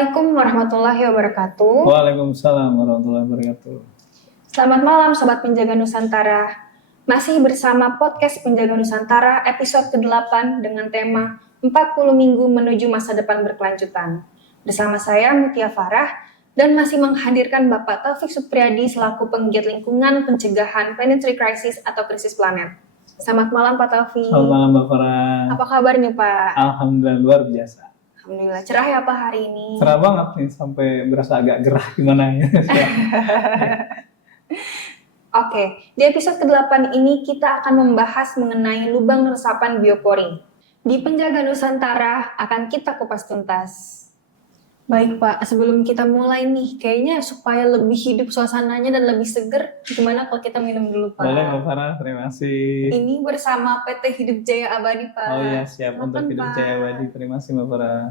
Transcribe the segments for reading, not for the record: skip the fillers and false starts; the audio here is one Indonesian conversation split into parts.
Assalamualaikum warahmatullahi wabarakatuh. Waalaikumsalam warahmatullahi wabarakatuh. Selamat malam Sobat Penjaga Nusantara. Masih bersama podcast Penjaga Nusantara episode ke-8 dengan tema 40 minggu menuju masa depan berkelanjutan. Bersama saya Mutia Farah dan masih menghadirkan Bapak Taufik Supriyadi selaku penggiat lingkungan pencegahan planetary crisis atau krisis planet. Selamat malam Pak Taufik. Selamat malam Mbak Farah. Apa kabarnya Pak? Alhamdulillah luar biasa. Alhamdulillah, cerah ya Pak hari ini? Cerah banget nih, sampai berasa agak gerah gimana ya. Oke, di episode ke-8 ini kita akan membahas mengenai lubang resapan biopori. Di Penjaga Nusantara akan kita kupas tuntas. Baik Pak, sebelum kita mulai nih, kayaknya supaya lebih hidup suasananya dan lebih seger, gimana kalau kita minum dulu Pak? Boleh Mbak Farah, terima kasih. Ini bersama PT Hidup Jaya Abadi Pak. Oh iya, siap untuk Hidup Jaya Abadi. Terima kasih Mbak Farah.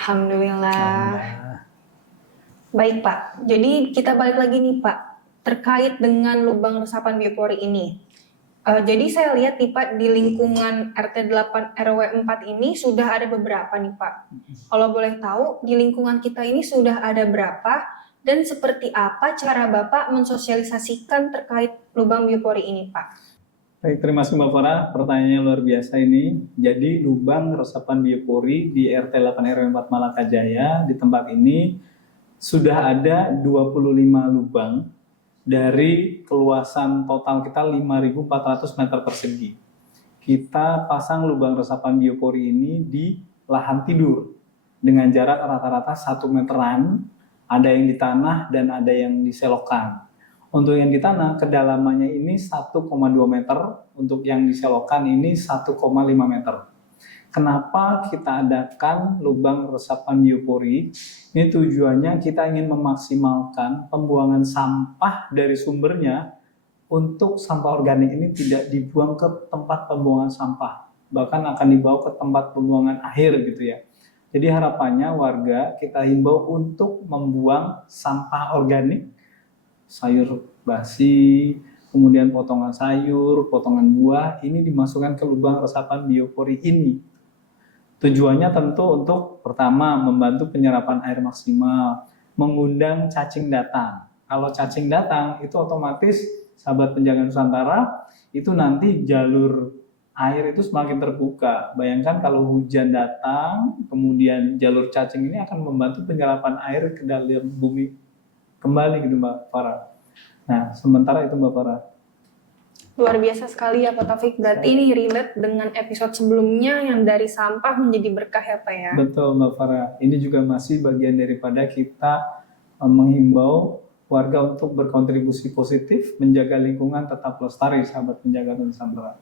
Alhamdulillah. Baik Pak, jadi kita balik lagi nih Pak, terkait dengan lubang resapan biopori ini. Jadi saya lihat nih Pak, di lingkungan RT 8 RW 4 ini sudah ada beberapa nih Pak. Kalau boleh tahu, di lingkungan kita ini sudah ada berapa dan seperti apa cara Bapak mensosialisasikan terkait lubang biopori ini Pak? Baik, terima kasih Mbak Farah, pertanyaannya luar biasa ini. Jadi lubang resapan biopori di RT 8 RW 4 Malaka Jaya, di tempat ini sudah ada 25 lubang dari keluasan total kita 5.400 meter persegi. Kita pasang lubang resapan biopori ini di lahan tidur dengan jarak rata-rata 1 meteran, ada yang di tanah dan ada yang di selokan. Untuk yang di tanah, kedalamannya ini 1,2 meter, untuk yang di selokan ini 1,5 meter. Kenapa kita adakan lubang resapan biopori? Ini tujuannya kita ingin memaksimalkan pembuangan sampah dari sumbernya untuk sampah organik ini tidak dibuang ke tempat pembuangan sampah, bahkan akan dibawa ke tempat pembuangan akhir gitu ya. Jadi harapannya warga kita himbau untuk membuang sampah organik, sayur basi, kemudian potongan sayur, potongan buah, ini dimasukkan ke lubang resapan biopori ini. Tujuannya tentu untuk pertama membantu penyerapan air maksimal, mengundang cacing datang. Kalau cacing datang itu otomatis sahabat Penjaga Nusantara itu nanti jalur air itu semakin terbuka. Bayangkan kalau hujan datang, kemudian jalur cacing ini akan membantu penyerapan air ke dalam bumi kembali gitu Mbak Farah. Nah, sementara itu Mbak Farah. Luar biasa sekali ya Pak Taufik, berarti ini relate dengan episode sebelumnya yang dari sampah menjadi berkah ya Pak ya? Betul Mbak Farah, ini juga masih bagian daripada kita menghimbau warga untuk berkontribusi positif, menjaga lingkungan tetap lestari sahabat Penjaga Nusantara.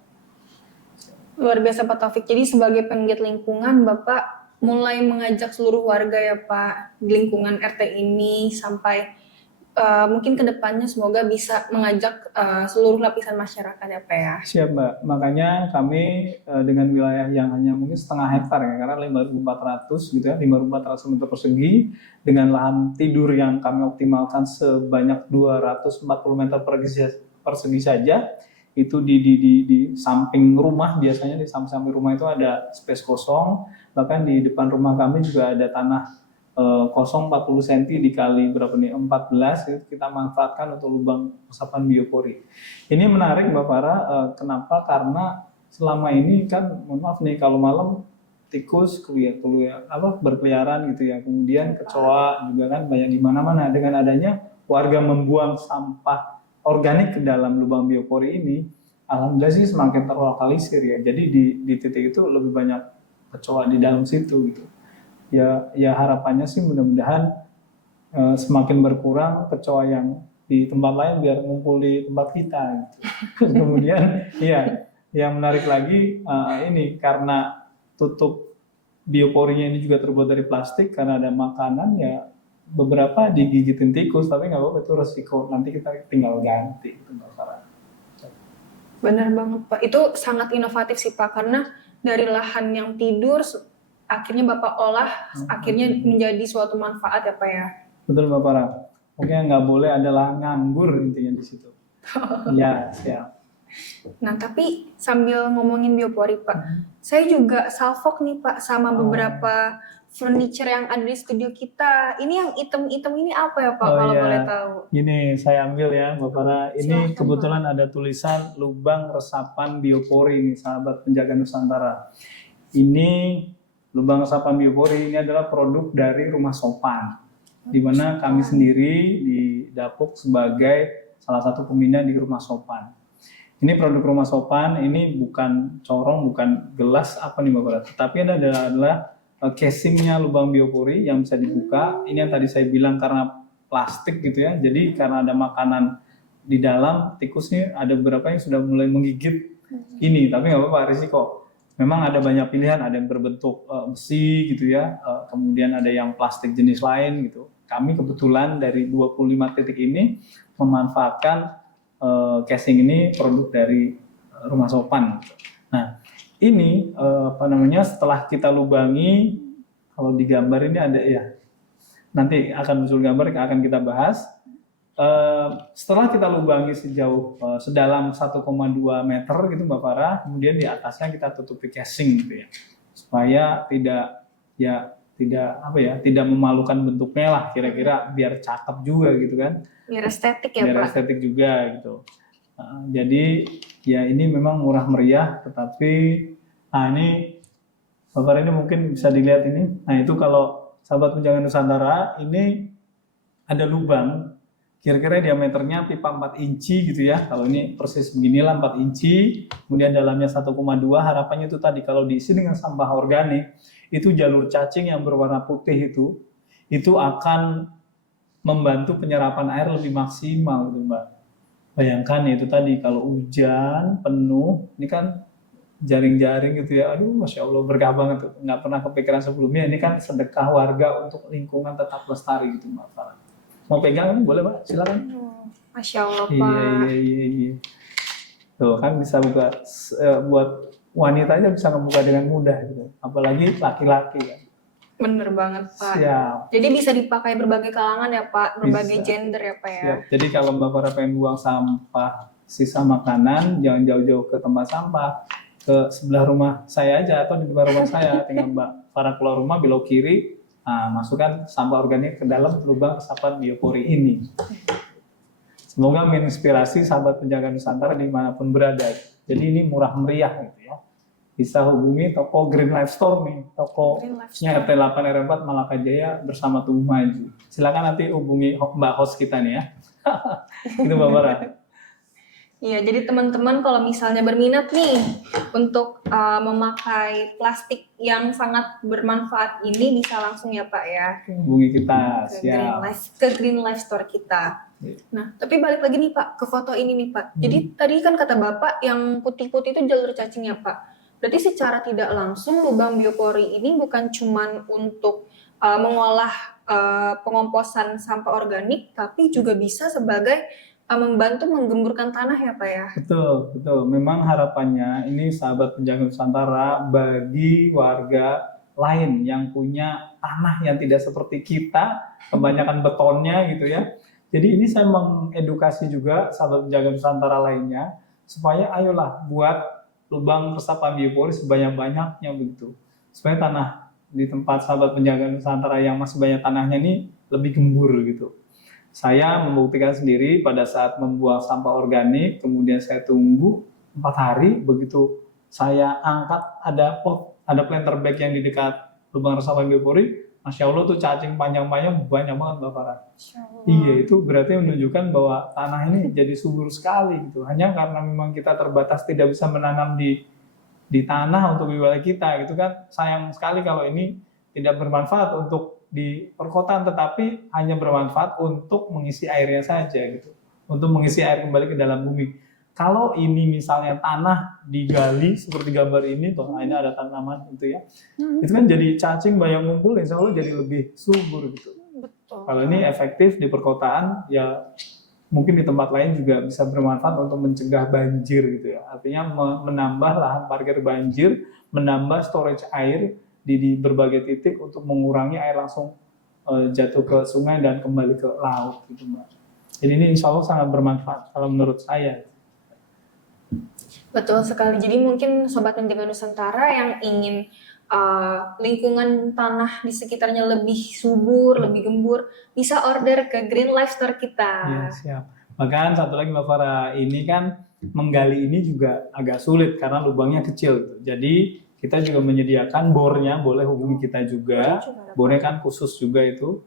Luar biasa Pak Taufik, jadi sebagai penggiat lingkungan Bapak mulai mengajak seluruh warga ya Pak di lingkungan RT ini sampai mungkin kedepannya semoga bisa mengajak seluruh lapisan masyarakat ya Pak ya. Siap Mbak, makanya kami dengan wilayah yang hanya mungkin setengah hektar ya, karena 5.400 gitu ya, 5.400 meter persegi dengan lahan tidur yang kami optimalkan sebanyak 240 meter persegi saja, itu di samping rumah, biasanya di samping rumah itu ada space kosong, bahkan di depan rumah kami juga ada tanah kosong 40 cm dikali berapa nih 14 itu kita manfaatkan untuk lubang resapan biopori. Ini menarik Mbak Farah, kenapa? Karena selama ini kan mohon maaf nih kalau malam tikus berkeliaran gitu ya, kemudian kecoa juga kan banyak di mana-mana. Dengan adanya warga membuang sampah organik ke dalam lubang biopori ini, alhamdulillah sih semakin terlokalisir ya. Jadi di titik itu lebih banyak kecoa di dalam situ gitu. Ya harapannya sih mudah-mudahan semakin berkurang kecoa yang di tempat lain biar ngumpul di tempat kita gitu. Kemudian ya yang menarik lagi ini karena tutup bioporinya ini juga terbuat dari plastik, karena ada makanan ya beberapa digigitin tikus, tapi nggak apa-apa, itu resiko, nanti kita tinggal ganti itu Mbak Farah. Benar banget Pak, itu sangat inovatif sih Pak, karena dari lahan yang tidur akhirnya Bapak olah, akhirnya menjadi suatu manfaat ya Pak ya? Betul Mbak Farah. Pokoknya nggak boleh adalah nganggur intinya di situ. Ya, siap. Nah, tapi sambil ngomongin biopori, Pak, saya juga salfok nih, Pak, sama beberapa furniture yang ada di studio kita. Ini yang item-item ini apa ya, Pak, Oh kalau iya, boleh tahu? ini saya ambil ya, Mbak Farah. Ini Silahkan, kebetulan ada tulisan lubang resapan biopori nih, sahabat penjaga Nusantara. Ini lubang resapan biopori ini adalah produk dari Rumah Sopan, di mana kami sendiri didapuk sebagai salah satu pembina di Rumah Sopan. Ini produk Rumah Sopan, ini bukan corong, bukan gelas apa nih Mbak Farah, tetapi ini adalah casingnya lubang biopori yang bisa dibuka. Ini yang tadi saya bilang karena plastik gitu ya, jadi karena ada makanan di dalam, tikus nih ada beberapa yang sudah mulai menggigit ini, tapi nggak apa-apa, risiko. Memang ada banyak pilihan, ada yang berbentuk besi gitu ya, kemudian ada yang plastik jenis lain gitu. Kami kebetulan dari 25 titik ini memanfaatkan casing ini produk dari Rumah Sopan. Nah, ini setelah kita lubangi, kalau di gambar ini ada ya, nanti akan muncul gambar akan kita bahas. Setelah kita lubangi sejauh sedalam 1,2 meter gitu Mbak Farah, kemudian di atasnya kita tutupi casing gitu ya, supaya tidak memalukan bentuknya lah, kira-kira biar cakep juga gitu kan. Biar estetik ya, Biar Pak? estetik juga gitu. Jadi ya ini memang murah meriah, tetapi ini Bapak ini mungkin bisa dilihat ini. Nah itu kalau sahabat penjaga Nusantara, ini ada lubang, kira-kira diameternya pipa 4 inci gitu ya. Kalau ini persis beginilah 4 inci, kemudian dalamnya 1,2, harapannya itu tadi kalau diisi dengan sampah organik, itu jalur cacing yang berwarna putih itu akan membantu penyerapan air lebih maksimal gitu Mbak. Bayangkan ya itu tadi kalau hujan penuh, ini kan jaring-jaring gitu ya, aduh Masya Allah berkah banget tuh. Nggak pernah kepikiran sebelumnya, ini kan sedekah warga untuk lingkungan tetap lestari gitu Mbak Farah. Mau pegang boleh Mbak, silakan. Masya Allah Pak. Iya. Tuh kan bisa buka, buat wanita aja bisa ngebuka dengan mudah gitu, apalagi laki-laki kan. Bener banget Pak. Siap. Jadi bisa dipakai berbagai kalangan ya Pak, berbagai Bisa. gender ya Pak ya. Siap. Jadi kalau Mbak Farah pengen buang sampah sisa makanan, jangan jauh-jauh ke tempat sampah, ke sebelah rumah saya aja atau di depan rumah saya, tinggal Mbak Farah keluar rumah belok kiri, masukkan sampah organik ke dalam lubang resapan biopori ini. Semoga menginspirasi sahabat penjaga Nusantara dimanapun berada. Jadi ini murah meriah gitu ya. Bisa hubungi toko Green Life Store nih, tokonya RT 8 RW 4 Malaka Jaya bersama Tumbuh Maju. Silakan nanti hubungi Mbak host kita nih ya. Itu Mbak Farah. Iya, jadi teman-teman kalau misalnya berminat nih untuk memakai plastik yang sangat bermanfaat ini, bisa langsung ya Pak ya. Hubungi kita, ke Green Life Store kita. Nah, tapi balik lagi nih Pak, ke foto ini nih Pak. Jadi tadi kan kata Bapak yang putih-putih itu jalur cacingnya Pak. Berarti secara tidak langsung lubang biopori ini bukan cuma untuk mengolah pengomposan sampah organik, tapi juga bisa sebagai membantu menggemburkan tanah ya Pak ya? Betul. Memang harapannya ini sahabat penjaga Nusantara bagi warga lain yang punya tanah yang tidak seperti kita, kebanyakan betonnya gitu ya. Jadi ini saya mengedukasi juga sahabat penjaga Nusantara lainnya, supaya ayolah buat lubang resapan biopori sebanyak-banyaknya begitu. Supaya tanah di tempat sahabat penjaga Nusantara yang masih banyak tanahnya ini lebih gembur gitu. Saya membuktikan sendiri pada saat membuang sampah organik, kemudian saya tunggu 4 hari, begitu saya angkat ada planter bag yang di dekat lubang resapan biopori, Masya Allah tuh cacing panjang-panjang banyak banget Mbak Farah. Iya, itu berarti menunjukkan bahwa tanah ini jadi subur sekali gitu. Hanya karena memang kita terbatas tidak bisa menanam di tanah untuk wilayah kita gitu kan. Sayang sekali kalau ini tidak bermanfaat untuk di perkotaan, tetapi hanya bermanfaat untuk mengisi airnya saja gitu. Untuk mengisi air kembali ke dalam bumi. Kalau ini misalnya tanah digali seperti gambar ini, ini ada tanaman gitu ya, itu kan jadi cacing banyak ngumpul, insya Allah jadi lebih subur gitu. Betul. Kalau ini efektif di perkotaan, ya mungkin di tempat lain juga bisa bermanfaat untuk mencegah banjir gitu ya. Artinya menambah lahan parkir banjir, menambah storage air di berbagai titik untuk mengurangi air langsung jatuh ke sungai dan kembali ke laut gitu Mbak. Jadi ini insya Allah sangat bermanfaat kalau menurut saya. Betul sekali. Jadi mungkin Sobat Menjaga Nusantara yang ingin lingkungan tanah di sekitarnya lebih subur, lebih gembur, bisa order ke Green Life Store kita. Iya, siap. Bahkan satu lagi Mbak Farah, ini kan menggali ini juga agak sulit karena lubangnya kecil. Jadi kita juga menyediakan bornya, boleh hubungi kita juga. Bornya kan khusus juga itu,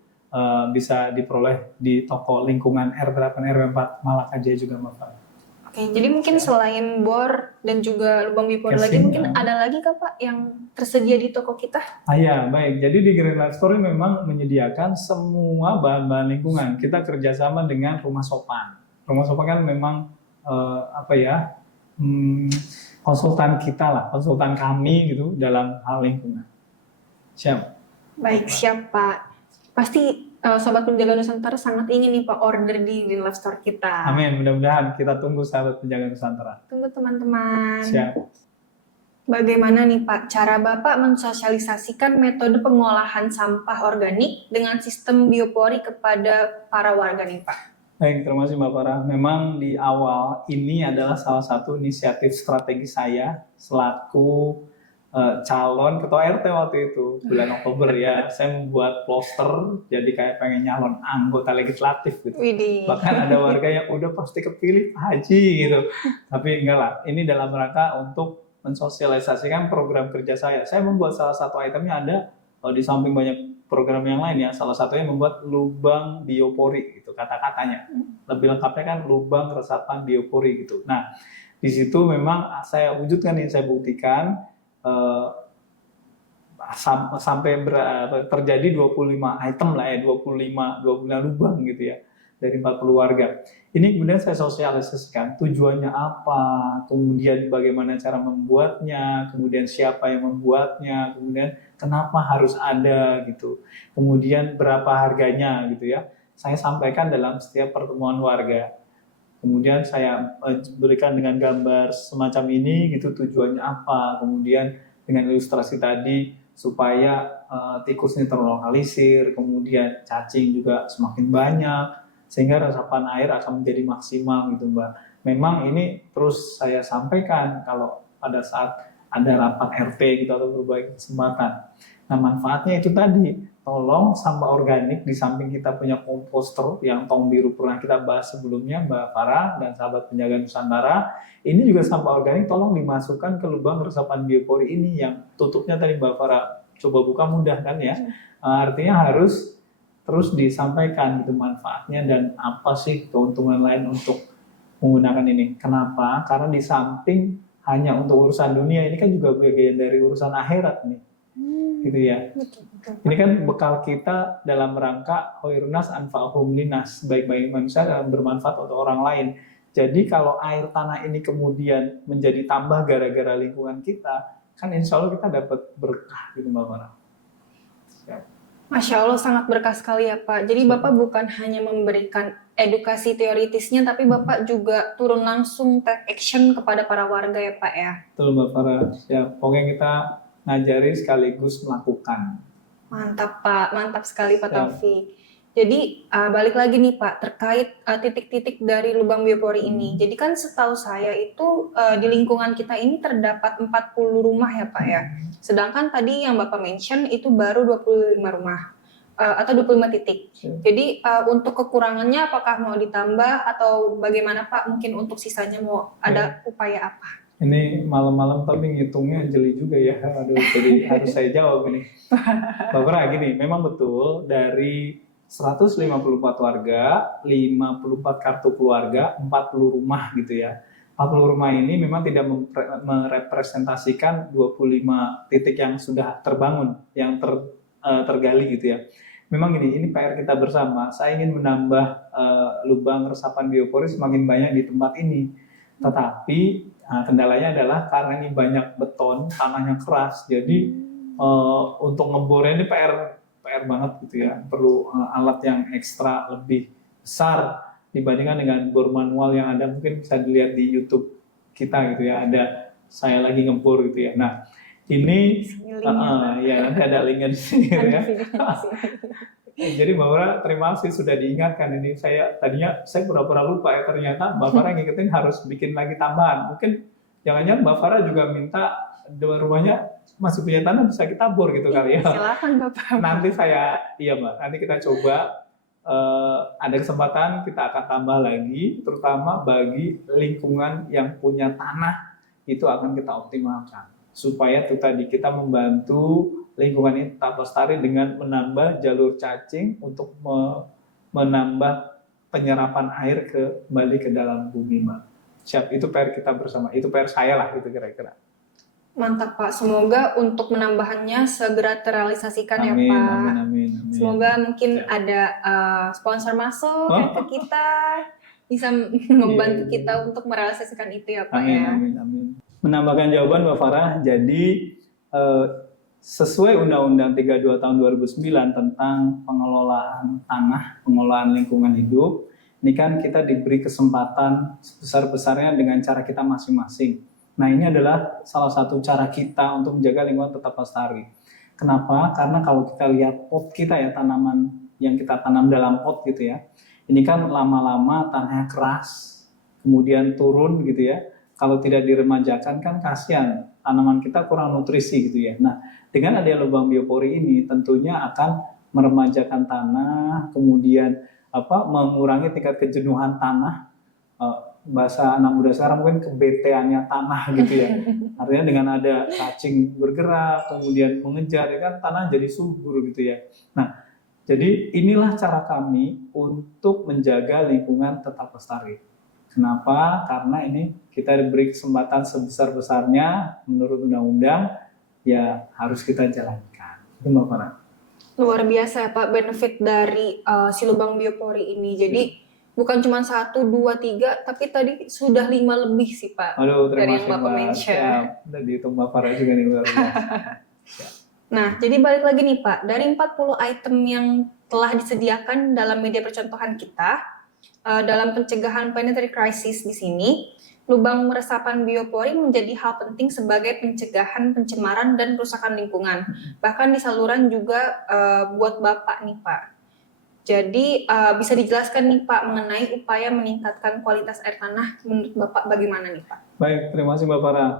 bisa diperoleh di toko lingkungan R8 RW 4 Malakajaya juga Mbak Farah. Oke, jadi mungkin selain bor dan juga lubang biopori lagi, Casing, mungkin ada lagi Kak Pak yang tersedia di toko kita? Ya, baik. Jadi di Green Life Store memang menyediakan semua bahan-bahan lingkungan. Kita kerjasama dengan Rumah Sopan. Rumah Sopan kan memang apa ya, konsultan kita lah, konsultan kami gitu dalam hal lingkungan. Siap. Baik, siap Pak. Pasti Sobat Penjaga Nusantara sangat ingin nih Pak order di Green Life Store kita. Amin, mudah-mudahan kita tunggu sahabat penjaga Nusantara. Tunggu teman-teman. Siap. Bagaimana nih Pak cara Bapak mensosialisasikan metode pengolahan sampah organik dengan sistem biopori kepada para warga nih Pak? Baik, terima kasih Mbak Farah. Memang di awal ini adalah salah satu inisiatif strategi saya selaku calon ketua RT waktu itu bulan Oktober ya. Saya membuat poster jadi kayak pengen nyalon anggota legislatif gitu. Widih. Bahkan ada warga yang udah pasti kepilih Pak Haji gitu. Tapi enggak lah, ini dalam rangka untuk mensosialisasikan program kerja saya. Saya membuat salah satu itemnya ada di samping banyak program yang lain ya. Salah satunya membuat lubang biopori gitu kata-katanya. Lebih lengkapnya kan lubang resapan biopori gitu. Nah, di situ memang saya wujudkan ini, saya buktikan sampai terjadi 25 item lah ya, 25 lubang gitu ya dari 40 warga. Ini kemudian saya sosialisasikan tujuannya apa, kemudian bagaimana cara membuatnya, kemudian siapa yang membuatnya, kemudian kenapa harus ada gitu, kemudian berapa harganya gitu ya. Saya sampaikan dalam setiap pertemuan warga. Kemudian saya berikan dengan gambar semacam ini gitu tujuannya apa, kemudian dengan ilustrasi tadi supaya tikusnya terlokalisir, kemudian cacing juga semakin banyak sehingga resapan air akan menjadi maksimal gitu Mbak. Memang ini terus saya sampaikan kalau pada saat ada rapat RT gitu atau berbagai kesempatan. Nah manfaatnya itu tadi, tolong sampah organik di samping kita punya komposter yang tong biru pernah kita bahas sebelumnya Mbak Farah dan sahabat penjaga Nusantara, ini juga sampah organik tolong dimasukkan ke lubang resapan biopori ini yang tutupnya tadi Mbak Farah coba buka mudah kan ya. Artinya harus terus disampaikan gitu manfaatnya dan apa sih keuntungan lain untuk menggunakan ini. Kenapa? Karena di samping hanya untuk urusan dunia, ini kan juga bagian dari urusan akhirat nih. Gitu ya. Ini kan bekal kita dalam rangka khairun-nas anfa'uhum linnas, baik-baik manusia dan bermanfaat untuk orang lain. Jadi kalau air tanah ini kemudian menjadi tambah gara-gara lingkungan kita, kan insya Allah kita dapat berkah gitu Mbak Farah. Masya Allah sangat berkah sekali ya Pak. Jadi Bapak bukan hanya memberikan edukasi teoritisnya, tapi Bapak juga turun langsung take action kepada para warga ya Pak ya. Betul Mbak Farah. Ya, pokoknya kita ngajari sekaligus melakukan. Mantap Pak, mantap sekali Pak Taufik. Jadi balik lagi nih Pak, terkait titik-titik dari lubang biopori ini. Jadi kan setahu saya itu di lingkungan kita ini terdapat 40 rumah ya Pak ya. Sedangkan tadi yang Bapak mention itu baru 25 rumah atau 25 titik. Jadi untuk kekurangannya apakah mau ditambah atau bagaimana Pak? Mungkin untuk sisanya mau ada upaya apa? Ini malam-malam tapi ngitungnya jeli juga ya. Aduh, jadi harus saya jawab ini. Bapak gini, memang betul dari 154 warga, 54 kartu keluarga, 40 rumah gitu ya. 40 rumah ini memang tidak merepresentasikan 25 titik yang sudah terbangun, yang tergali gitu ya. Memang ini PR kita bersama. Saya ingin menambah lubang resapan biopori semakin banyak di tempat ini. Tetapi kendalanya adalah karena ini banyak beton, tanahnya keras, jadi untuk ngebornya ini PR banget gitu ya, perlu alat yang ekstra lebih besar dibandingkan dengan bor manual yang ada, mungkin bisa dilihat di YouTube kita gitu ya, ada saya lagi ngebor gitu ya. Nah ini ya nanti ada linknya di sini ya. Jadi Mbak Farah terima kasih sudah diingatkan ini. Saya tadinya pura-pura lupa ya, ternyata Mbak Farah ngikutin harus bikin lagi tambahan. Mungkin Jangan-jangan Mbak Farah juga minta rumahnya masih punya tanah bisa kita bor gitu kali ya. Silakan Bapak. Nanti iya Mbak, nanti kita coba ada kesempatan kita akan tambah lagi, terutama bagi lingkungan yang punya tanah itu akan kita optimalkan supaya itu tadi kita membantu lingkungan ini tetap lestari dengan menambah jalur cacing untuk menambah penyerapan air kembali ke dalam bumi, Mbak. Siap, itu PR kita bersama, itu PR saya lah itu kira-kira. Mantap Pak, semoga untuk menambahnya segera terrealisasikan ya Amin, Pak. amin, amin, amin. Semoga mungkin Ya. ada sponsor masuk ke kita, bisa membantu kita untuk merealisasikan itu ya Pak Amin, ya. amin, amin. Menambahkan jawaban Mbak Farah, jadi sesuai Undang-Undang 32 tahun 2009 tentang pengelolaan tanah, pengelolaan lingkungan hidup, ini kan kita diberi kesempatan sebesar-besarnya dengan cara kita masing-masing. Nah, ini adalah salah satu cara kita untuk menjaga lingkungan tetap lestari. Kenapa? Karena kalau kita lihat pot kita ya, tanaman yang kita tanam dalam pot gitu ya, ini kan lama-lama tanahnya keras, kemudian turun gitu ya. Kalau tidak diremajakan kan kasihan, tanaman kita kurang nutrisi gitu ya. Nah, dengan adanya lubang biopori ini tentunya akan meremajakan tanah, kemudian mengurangi tingkat kejenuhan tanah, bahasa anak muda sekarang mungkin kebeteannya tanah gitu ya. Artinya dengan ada cacing bergerak, kemudian mengejar, ya kan tanah jadi subur gitu ya. Nah, jadi inilah cara kami untuk menjaga lingkungan tetap lestari. Kenapa? Karena ini kita diberi kesempatan sebesar-besarnya menurut undang-undang, ya harus kita jalankan. Itu Mbak Farah. Luar biasa ya Pak benefit dari si lubang biopori ini. Jadi bukan cuma 1, 2, 3, tapi tadi sudah 5 lebih sih Pak. Aduh, dari terima yang Bapak mention. Udah dihitung Mbak Farah juga nih luar biasa. Nah, jadi balik lagi nih Pak, dari 40 item yang telah disediakan dalam media percontohan kita, dalam pencegahan planetary crisis di sini, lubang resapan biopori menjadi hal penting sebagai pencegahan pencemaran dan kerusakan lingkungan. Bahkan di saluran juga buat Bapak nih Pak. Jadi bisa dijelaskan nih Pak mengenai upaya meningkatkan kualitas air tanah menurut Bapak bagaimana nih Pak? Baik, terima kasih Mbak Farah.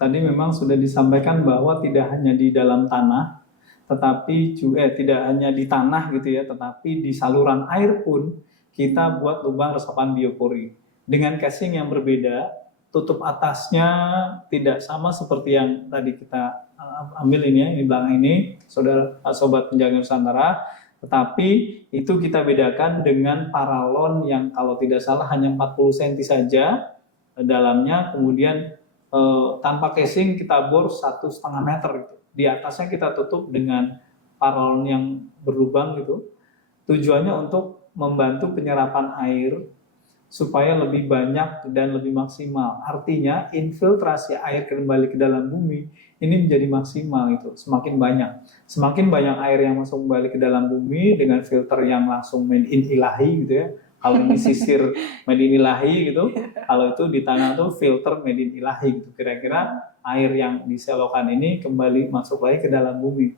Tadi memang sudah disampaikan bahwa tidak hanya di dalam tanah, tetapi juga tidak hanya di tanah gitu ya, tetapi di saluran air pun kita buat lubang resapan biopori dengan casing yang berbeda. Tutup atasnya tidak sama seperti yang tadi kita ambil ini ya, ini belakang ini, sobat penjaga Nusantara, tetapi itu kita bedakan dengan paralon yang kalau tidak salah hanya 40 cm saja dalamnya, kemudian tanpa casing kita bor 1,5 meter gitu. Di atasnya kita tutup dengan paralon yang berlubang gitu. Tujuannya untuk membantu penyerapan air supaya lebih banyak dan lebih maksimal. Artinya infiltrasi air kembali ke dalam bumi ini menjadi maksimal itu. Semakin banyak air yang masuk kembali ke dalam bumi dengan filter yang langsung made in ilahi gitu ya. Kalau ini sisir made in ilahi gitu, kalau itu di tanah tuh filter made in ilahi gitu. Kira-kira air yang diselokan ini kembali masuk lagi ke dalam bumi.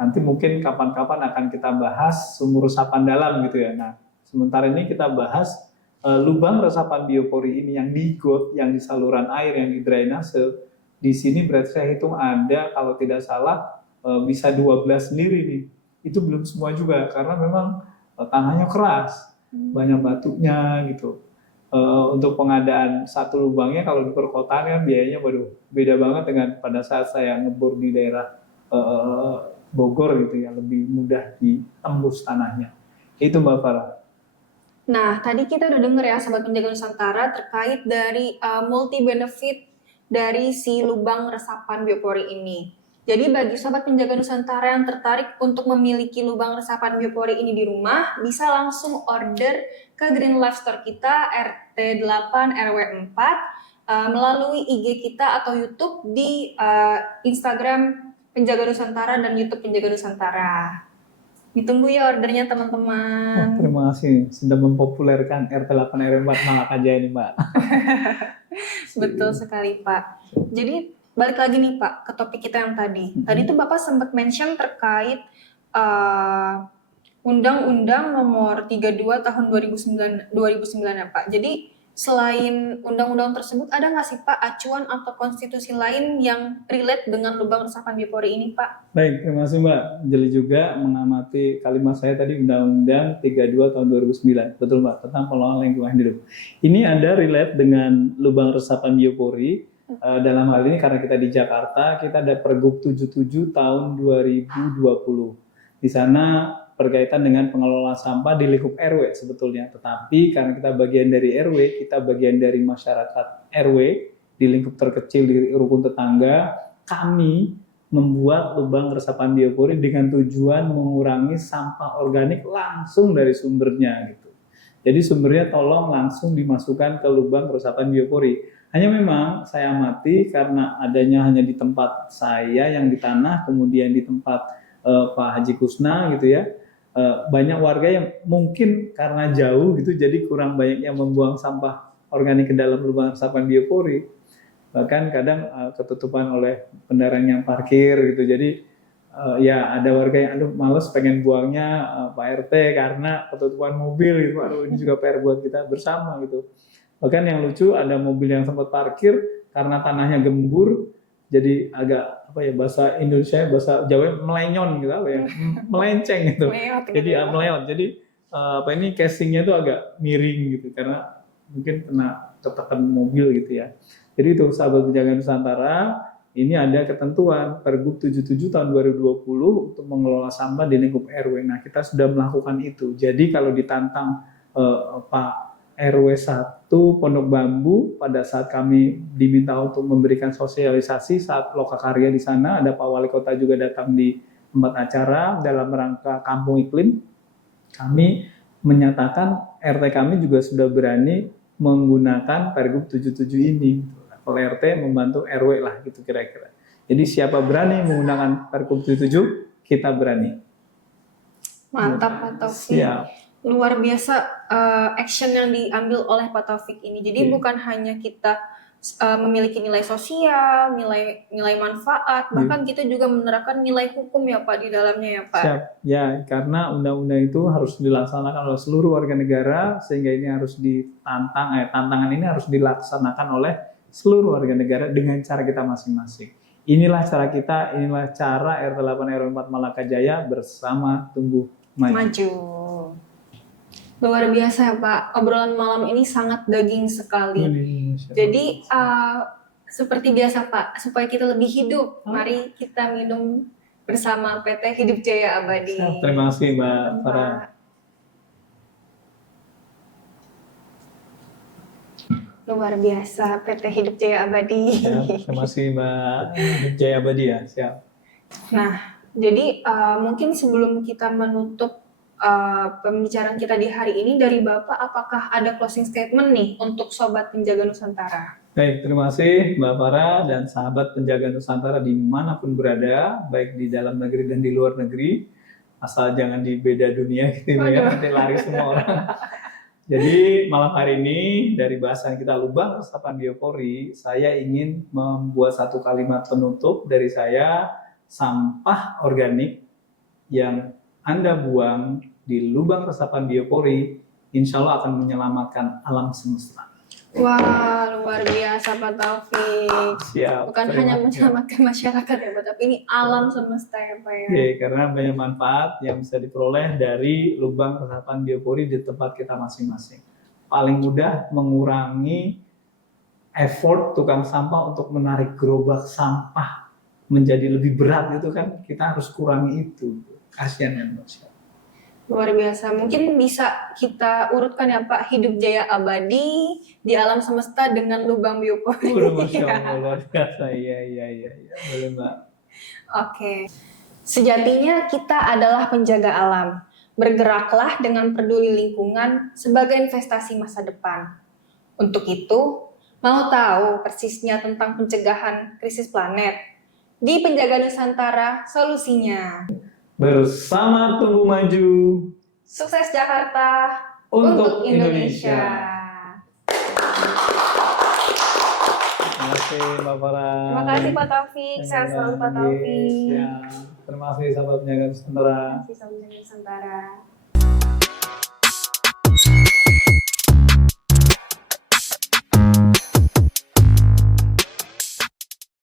Nanti mungkin kapan-kapan akan kita bahas sumur resapan dalam gitu ya. Nah, sementara ini kita bahas lubang resapan biopori ini yang di got, yang di saluran air, yang di drainase. Di sini berarti saya hitung ada kalau tidak salah bisa 12 sendiri nih. Itu belum semua juga karena memang tanahnya keras. Banyak batunya gitu. Untuk pengadaan satu lubangnya kalau di perkotaan kan biayanya beda banget dengan pada saat saya ngebor di daerah Bogor gitu ya, lebih mudah ditembus tanahnya. Itu Mbak Farah. Nah, tadi kita udah denger ya Sobat Penjaga Nusantara terkait dari multi benefit dari si lubang resapan biopori ini. Jadi bagi Sobat Penjaga Nusantara yang tertarik untuk memiliki lubang resapan biopori ini di rumah, bisa langsung order ke Green Life Store kita RT8 RW 4 melalui IG kita atau YouTube di Instagram Penjaga Nusantara dan YouTube Penjaga Nusantara. Ditunggu ya ordernya teman-teman. Terima kasih sudah mempopulerkan RT8 RW 4 Malakajaya ini Mbak. Betul sekali Pak. Jadi balik lagi nih Pak ke topik kita yang tadi. Tadi tuh Bapak sempat mention terkait Undang-Undang Nomor 32 Tahun 2009 ya Pak. Jadi selain undang-undang tersebut, ada nggak sih Pak acuan atau konstitusi lain yang relate dengan lubang resapan biopori ini Pak? Baik, terima kasih Mbak. Jeli juga mengamati kalimat saya tadi Undang-Undang 32 tahun 2009. Betul Mbak, tentang pengelolaan lingkungan hidup. Ini ada relate dengan lubang resapan biopori. Dalam hal ini karena kita di Jakarta, kita ada Pergub 77 tahun 2020. Di sana berkaitan dengan pengelolaan sampah di lingkup RW sebetulnya. Tetapi karena kita bagian dari RW, kita bagian dari masyarakat RW, di lingkup terkecil di rukun tetangga, kami membuat lubang resapan biopori dengan tujuan mengurangi sampah organik langsung dari sumbernya gitu. Jadi sumbernya tolong langsung dimasukkan ke lubang resapan biopori. Hanya memang saya amati karena adanya hanya di tempat saya yang di tanah, kemudian di tempat Pak Haji Kusna gitu ya, banyak warga yang mungkin karena jauh gitu jadi kurang banyak yang membuang sampah organik ke dalam lubang resapan biopori. Bahkan kadang ketutupan oleh kendaraan yang parkir gitu. Jadi ya ada warga yang aduh males pengen buangnya Pak RT karena ketutupan mobil gitu. Aduh ini juga PR buat kita bersama gitu. Bahkan yang lucu ada mobil yang sempat parkir karena tanahnya gembur jadi agak apa ya bahasa Indonesia bahasa Jawa melenyon gitu apa ya melenceng gitu. Jadi meleot. Jadi apa ini casingnya itu agak miring gitu karena mungkin kena ketekan mobil gitu ya. Jadi itu sahabat penjaga Nusantara, ini ada ketentuan Pergub 77 tahun 2020 untuk mengelola sampah di lingkup RW. Nah, kita sudah melakukan itu. Jadi kalau ditantang Pak RW 1 Pondok Bambu pada saat kami diminta untuk memberikan sosialisasi saat lokakarya di sana, ada Pak Wali Kota juga datang di tempat acara dalam rangka Kampung Iklim. Kami menyatakan RT kami juga sudah berani menggunakan Pergub 77 ini. Oleh RT membantu RW lah gitu kira-kira. Jadi siapa berani menggunakan Pergub 77, kita berani. Mantap Pak Taufik. Siap. Luar biasa action yang diambil oleh Pak Taufik ini. Jadi bukan hanya kita memiliki nilai sosial, nilai manfaat, bahkan kita juga menerapkan nilai hukum ya Pak di dalamnya ya Pak. Siap. Ya, karena undang-undang itu harus dilaksanakan oleh seluruh warga negara sehingga ini harus tantangan ini harus dilaksanakan oleh seluruh warga negara dengan cara kita masing-masing. Inilah cara kita, inilah cara RT 8 RW 4 Malakajaya bersama tumbuh maju. Luar biasa ya Pak, obrolan malam ini sangat daging sekali. Jadi seperti biasa Pak, supaya kita lebih hidup, mari kita minum bersama PT Hidup Jaya Abadi. Terima kasih Mbak Farah. Luar biasa PT Hidup Jaya Abadi. Terima kasih Mbak Hidup Jaya Abadi ya, siap. Nah, jadi mungkin sebelum kita menutup pembicaraan kita di hari ini dari Bapak, apakah ada closing statement nih untuk Sobat Penjaga Nusantara? Baik, terima kasih Mbak Farah dan sahabat Penjaga Nusantara dimanapun berada, baik di dalam negeri dan di luar negeri, asal jangan di beda dunia gitu ya, nanti lari semua orang. Jadi malam hari ini dari bahasan kita lubang resapan biopori, saya ingin membuat satu kalimat penutup dari saya, sampah organik yang Anda buang di lubang resapan biopori, insya Allah akan menyelamatkan alam semesta. Wah, luar biasa Pak Taufik. Siap. Bukan hanya menyelamatkan masyarakat ya Pak, tapi ini alam semesta ya Pak ya. Oke, karena banyak manfaat yang bisa diperoleh dari lubang resapan biopori di tempat kita masing-masing. Paling mudah mengurangi effort tukang sampah untuk menarik gerobak sampah menjadi lebih berat itu kan kita harus kurangi itu. Kasihan ya manusia. Luar biasa. Mungkin bisa kita urutkan ya Pak, Hidup Jaya Abadi di alam semesta dengan lubang biopori. Masya Allah, luar biasa. Iya. Boleh Mbak. Oke. Sejatinya kita adalah penjaga alam. Bergeraklah dengan peduli lingkungan sebagai investasi masa depan. Untuk itu, mau tahu persisnya tentang pencegahan krisis planet? Di Penjaga Nusantara, solusinya. Bersama tumbuh maju. Sukses Jakarta untuk Indonesia. Terima kasih Mbak Farah. Terima kasih Pak Taufik. Sehat selalu Pak Taufik. Terima kasih sahabat penjaga Nusantara. Terima kasih sahabat penjaga Nusantara.